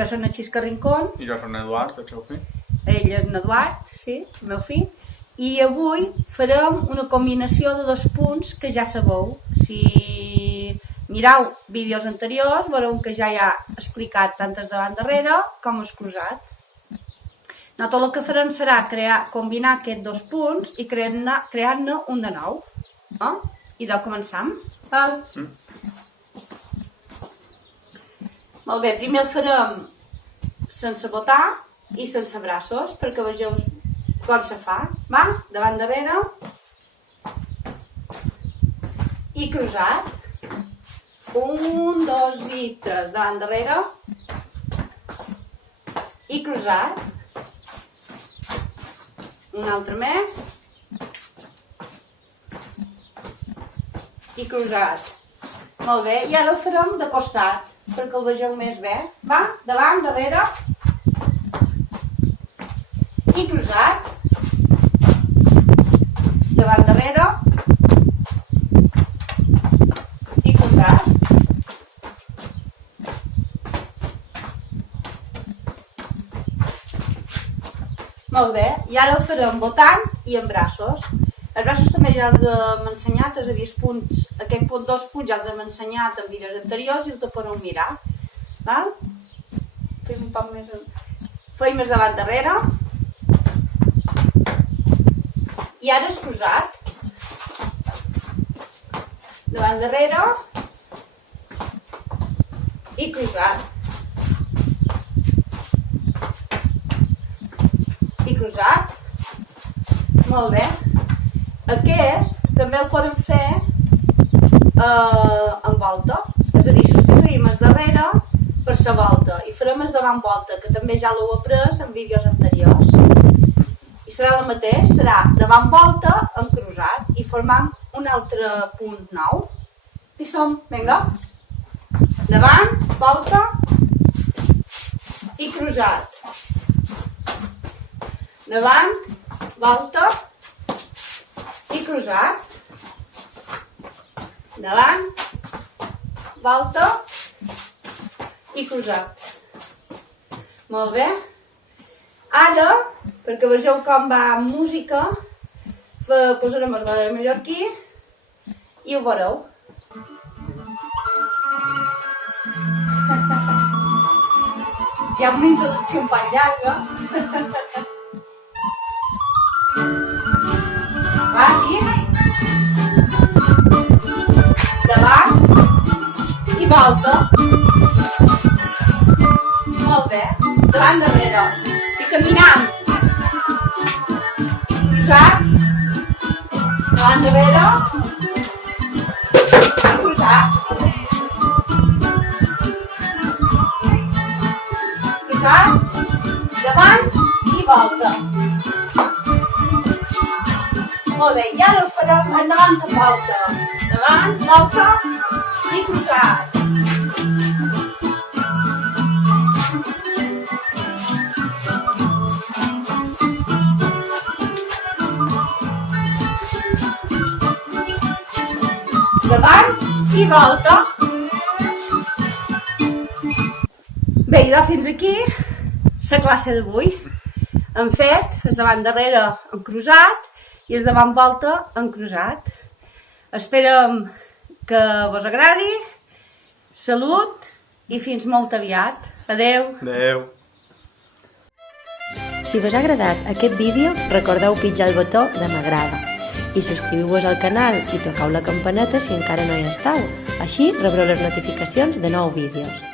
Jo soc na Xisca Rincón. I jo soc l'Eduard, el seu fill. Ell és l'Eduard, sí, el meu fill. I avui farem una combinació de 2 punts que ja sabeu. Si mireu vídeos anteriors, veureu que ja hi ha explicat tant el davant darrere com el cruzat. Nosaltres el que farem serà combinar aquests 2 punts i crear-ne un de nou. I de començam. Molt bé, primer el farem sense botar i sense braços, perquè vegeu com se fa. Davant darrere i cruzat. 1, 2 i 3. Davant darrere i cruzat. Un altre més i cruzat. Molt bé, i ara el farem de costat perquè el vegeu més bé. Davant, darrere i cruzat. Davant, darrere i cruzat. Molt bé, i ara el farem botant i amb braços. Els braços també ja els hem ensenyat, és a dir, aquests 2 punts ja els hem ensenyat en vídeos anteriors i els podeu mirar. Fem un poc més... Feim més davant darrere. I ara és cruzat. Davant darrere. I cruzat. I cruzat. Molt bé. Aquest també el podem fer en volta, és a dir, substituïm el darrere per la volta i farem el davant volta, que també ja l'heu après en vídeos anteriors. I serà el mateix, serà davant volta amb cruzat i formant un altre punt nou. I som, vinga, davant, volta i cruzat. Davant, volta i cruzat. Davant, volta i cruzat. Molt bé. Ara, perquè vegeu com va amb música, posarem el ballet mallorquí i ho veureu. Hi ha una introducció un poc llarga. Davant i volta. Molt bé. Davant darrere. I caminant. Cruzat. Davant darrere. I cruzat. Cruzat. Davant i volta. Molt bé, i ara el farem endavant amb volta. Davant, volta i cruzat. Davant i volta. Bé, i fins aquí la classe d'avui. Hem fet el davant darrere amb cruzat i el davant volta en cruzat. Esperem que vos agradi. Salut i fins molt aviat. Adeu. Adeu. Si vos ha agradat aquest vídeo, recordeu pitjar el botó de m'agrada i subscriviu-vos al canal i tocau la campaneta si encara no hi esteu. Així rebreu les notificacions de nous vídeos.